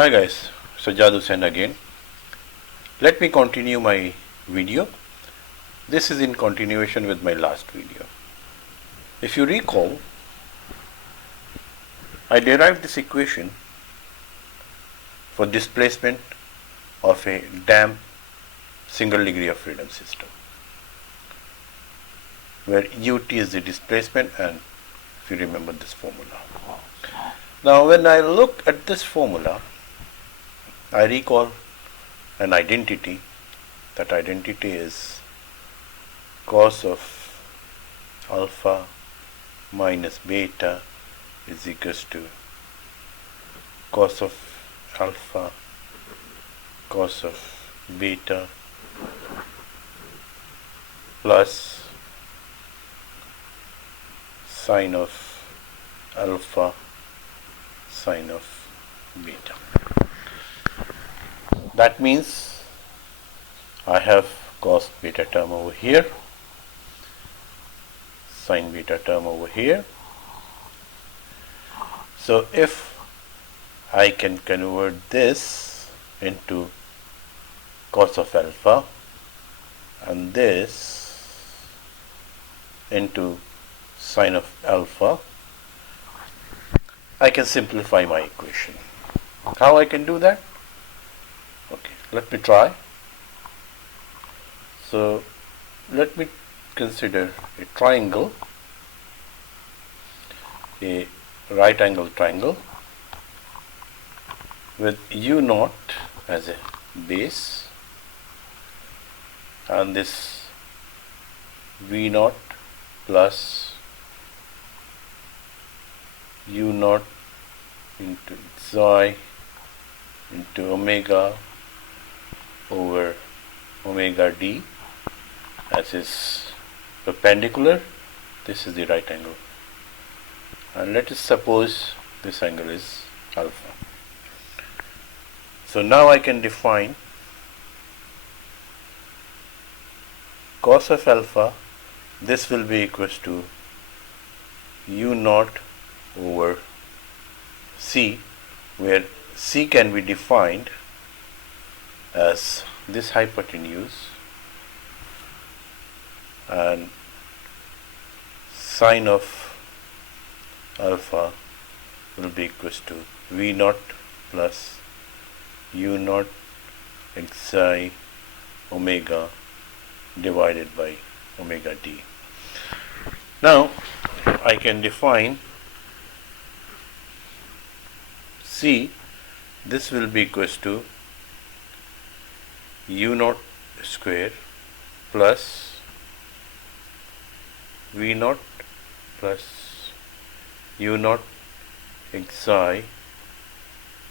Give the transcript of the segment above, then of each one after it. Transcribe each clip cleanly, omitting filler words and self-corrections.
Hi guys, Sajjad Hussain again. Let me continue my video. This is in continuation with my last video. If you recall, I derived this equation for displacement of a damp single degree of freedom system, where ut is the displacement, and if you remember this formula. Now when I look at this formula, I recall an identity. That identity is cos of alpha minus beta is equals to cos of alpha cos of beta plus sine of alpha sine of beta. That means I have cos beta term over here, sine beta term over here. So if I can convert this into cos of alpha and this into sine of alpha, I can simplify my equation. How I can do that? Okay, let me try. So let me consider a triangle, a right angle triangle with u naught as a base and this v naught plus u naught into xi into omega over omega d as is perpendicular. This is the right angle, and let us suppose this angle is alpha. So now I can define cos of alpha. This will be equals to u naught over c, where c can be defined as this hypotenuse and sine of alpha will be equals to v naught plus u naught xi omega divided by omega d. Now I can define c. This will be equals to u naught square plus v naught plus u naught xi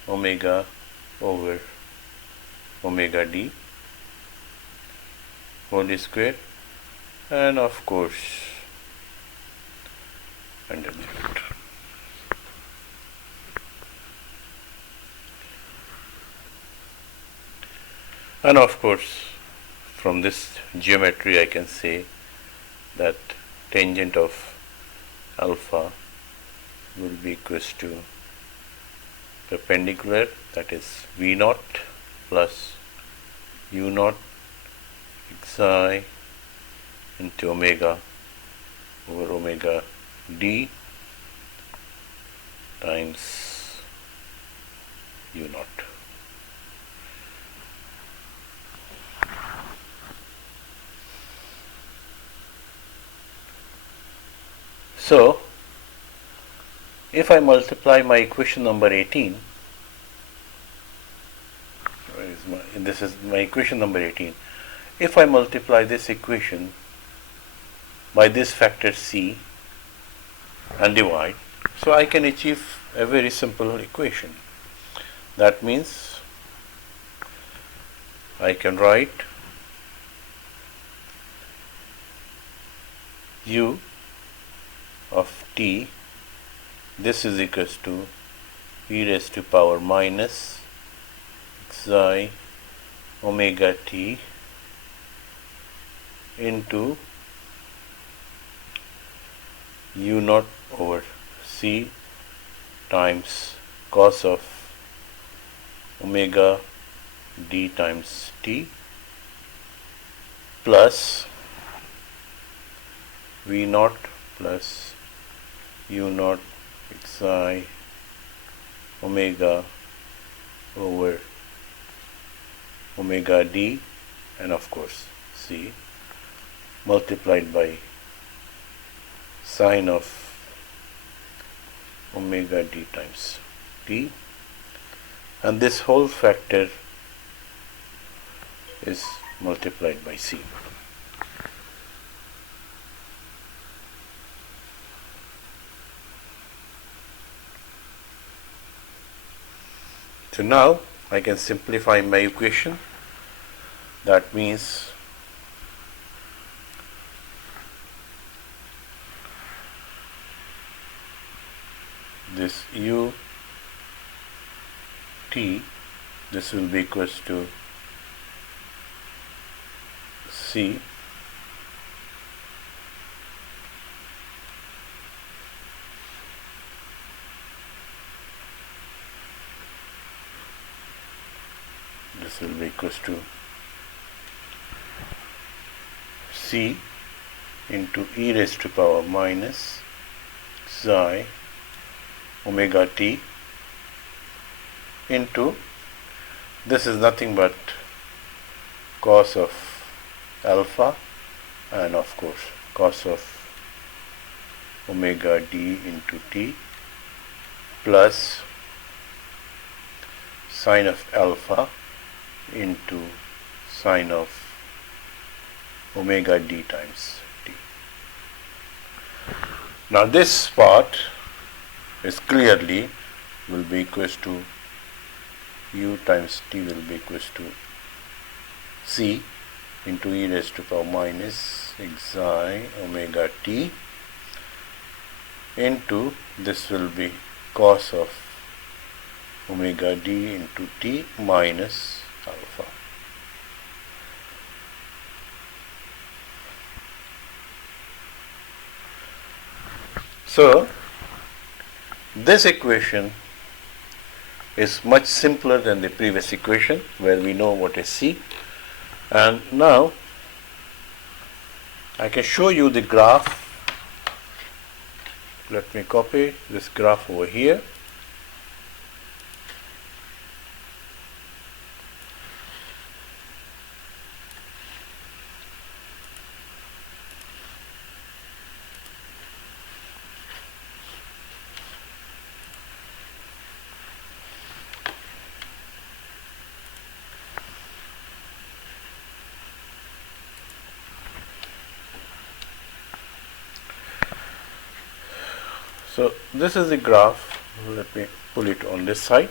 omega over omega d whole square, and of course under the root. And of course from this geometry I can say that tangent of alpha will be equals to perpendicular, that is v naught plus u naught xi into omega over omega d times u naught. So if I multiply my equation number 18, this is my equation number 18. If I multiply this equation by this factor c and divide, so I can achieve a very simple equation. That means I can write u of t, this is equals to e raised to power minus xi omega t into u naught over c times cos of omega d times t plus v naught plus u naught xi omega over omega d, and of course c, multiplied by sine of omega d times t, and this whole factor is multiplied by c. So now I can simplify my equation. That means this u t, this will be equals to c this will be equals to c into e raised to power minus psi omega t into, this is nothing but cos of alpha and of course cos of omega d into t plus sine of alpha into sine of omega d times t. Now this part is clearly will be equals to u times t will be equals to c into e raised to power minus xi omega t into, this will be cos of omega d into t minus alpha. So this equation is much simpler than the previous equation where we know what is c, and now I can show you the graph. Let me copy this graph over here. So this is the graph. Let me pull it on this side.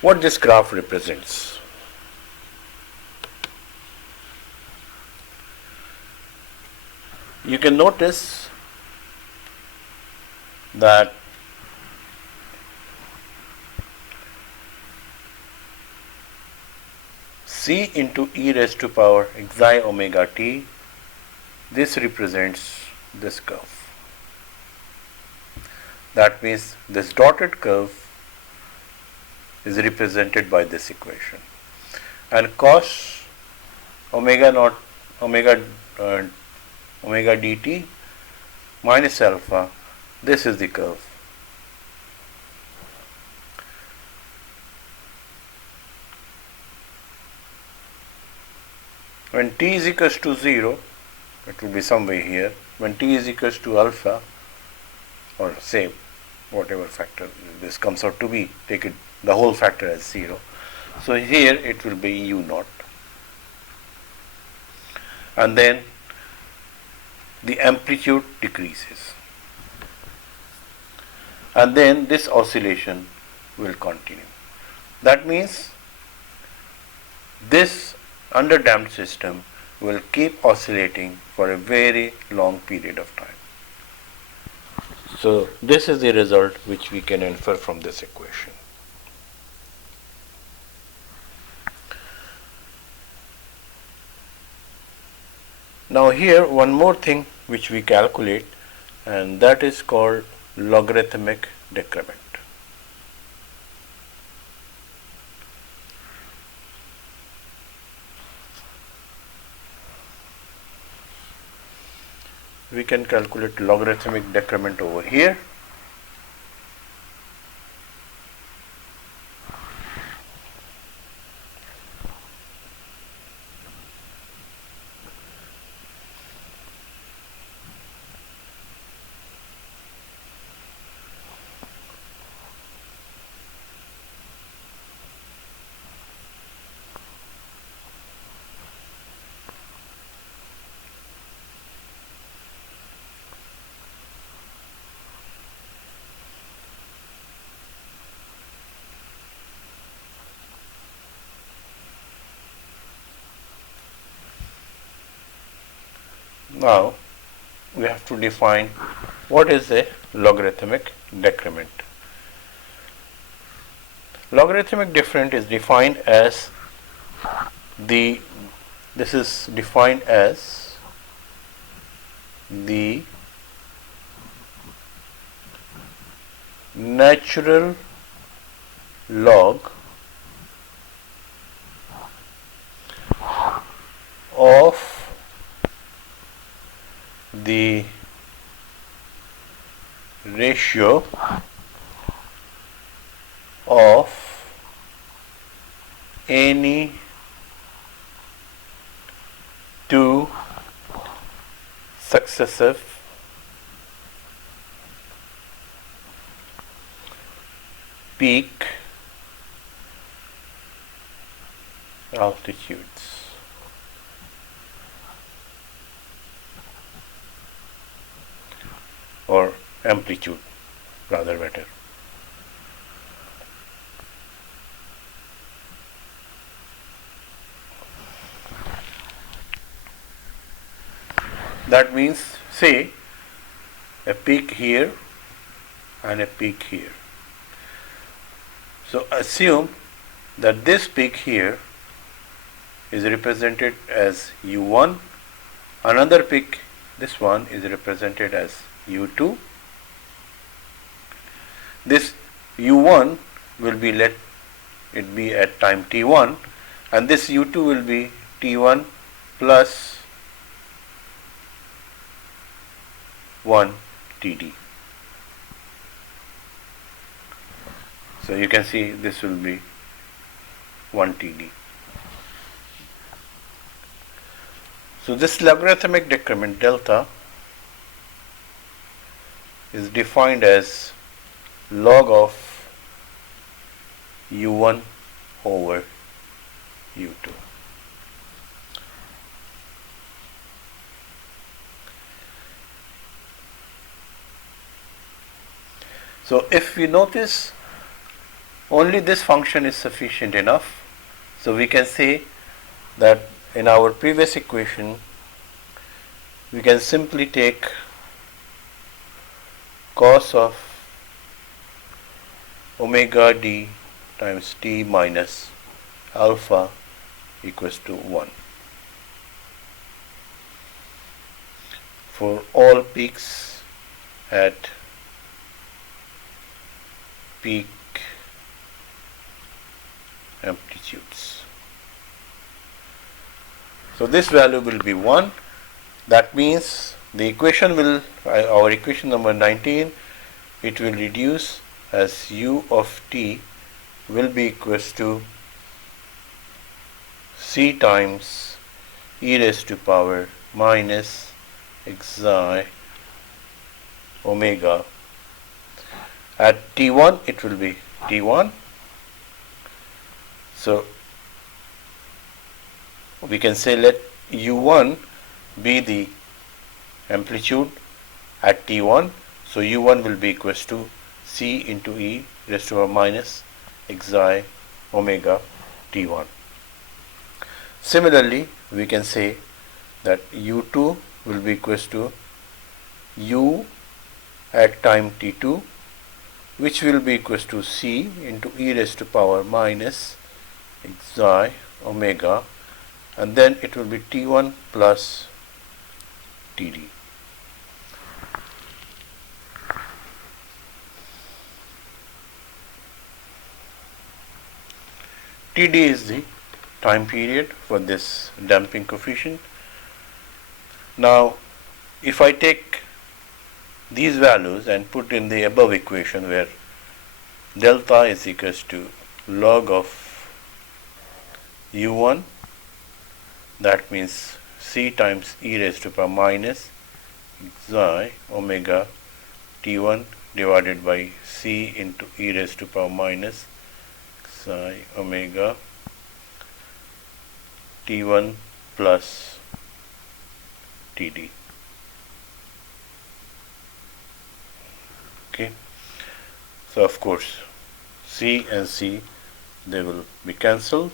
What this graph represents? You can notice that c into e raised to power xi omega t, this represents this curve. That means this dotted curve is represented by this equation, and cos omega naught omega omega dt minus alpha, this is the curve. When t is equals to 0, it will be somewhere here. When t is equals to alpha, or say whatever factor this comes out to be, take it the whole factor as 0. So here it will be u naught, and then the amplitude decreases, and then this oscillation will continue. That means this underdamped system will keep oscillating for a very long period of time. So this is the result which we can infer from this equation. Now here one more thing which we calculate, and that is called logarithmic decrement. we can calculate logarithmic decrement over here. Now we have to define what is a logarithmic decrement. Logarithmic decrement is defined as the natural log of the ratio of any two successive peak altitudes. Or amplitude, rather better. That means, say, a peak here and a peak here. So assume that this peak here is represented as U1, another peak, this one, is represented as U2. This U1 will be, let it be at time t1, and this U2 will be t1 plus 1 td. So you can see this will be 1 td. So this logarithmic decrement delta is defined as log of U1 over U2. So if we notice only this function is sufficient enough, so we can say that in our previous equation we can simply take cos of omega d times t minus alpha equals to 1 for all peaks at peak amplitudes. So this value will be 1. That means the equation will, our equation number 19, it will reduce as u of t will be equals to c times e raised to power minus xi omega. At t1 it will be t1. So we can say let u1 be the amplitude at t1. So u1 will be equals to c into e raised to power minus xi omega t1. Similarly, we can say that u2 will be equals to u at time t2, which will be equals to c into e raised to power minus xi omega, and then it will be t1 plus td. Td is the time period for this damping coefficient. Now if I take these values and put in the above equation where delta is equals to log of u1, that means c times e raised to power minus xi omega t1 divided by c into e raised to power minus xi omega t1 plus td. Okay, so of course c and c, they will be cancelled.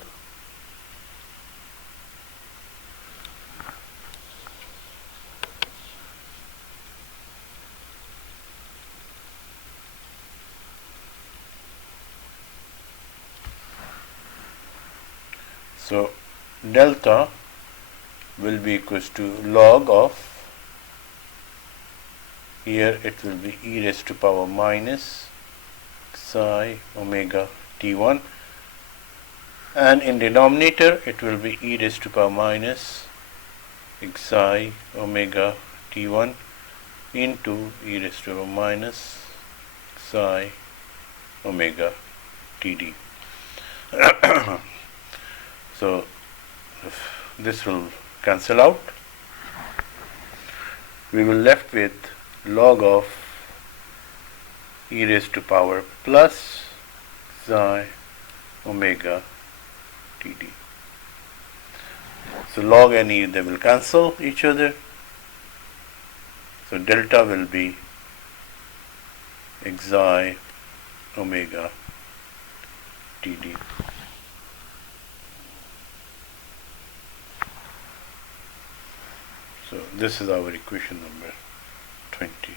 So delta will be equals to log of, here it will be e raised to power minus psi omega t1, and in denominator it will be e raised to power minus psi omega t1 into e raised to power minus psi omega td. So this will cancel out. We will left with log of e raised to power plus psi omega td. So log and e, they will cancel each other. So delta will be xi omega td. So this is our equation number 20.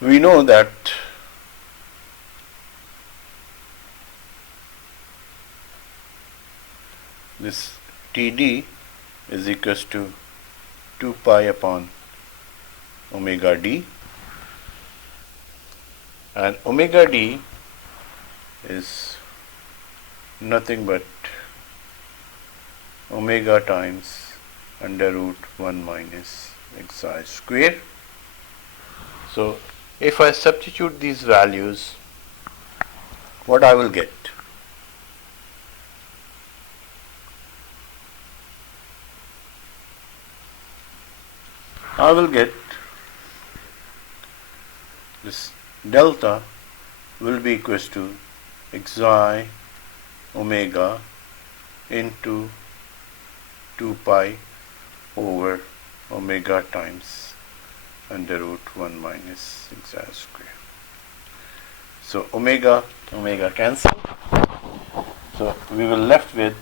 We know that this Td is equals to 2 pi upon omega d, and omega d is nothing but omega times under root 1 minus xi square. So if I substitute these values, what I will get? I will get this delta will be equals to xi omega into 2 pi over omega times under root 1 minus xi square. So omega cancel. So we will left with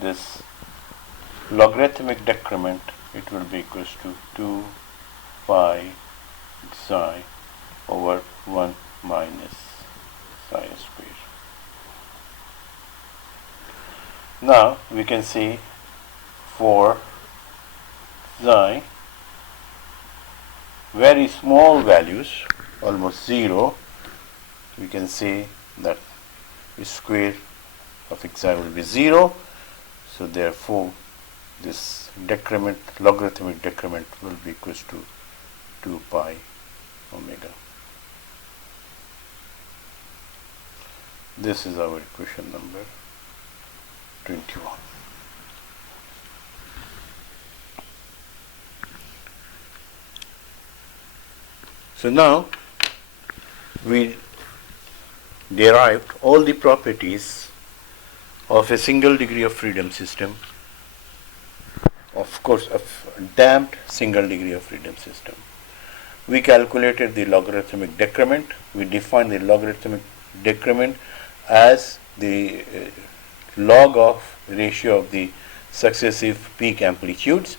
this logarithmic decrement. It will be equals to 2 pi xi over 1 minus xi square. Now we can see for xi very small values, almost 0, we can say that the square of xi will be 0. So therefore this decrement, logarithmic decrement, will be equals to 2 pi omega. This is our equation number 21. So now we derived all the properties of a single degree of freedom system, of course a damped single degree of freedom system. We calculated the logarithmic decrement. We defined the logarithmic decrement as the log of ratio of the successive peak amplitudes,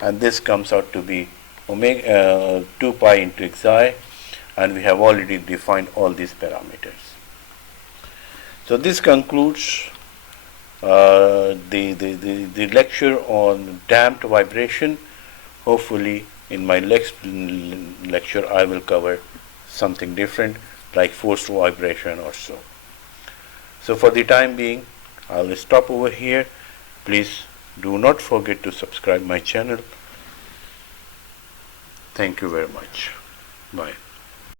and this comes out to be omega 2 pi into xi, and we have already defined all these parameters. So this concludes the lecture on damped vibration. Hopefully In my next lecture I will cover something different like forced vibration or so. So for the time being I'll stop over here. Please do not forget to subscribe my channel. Thank you very much. Bye.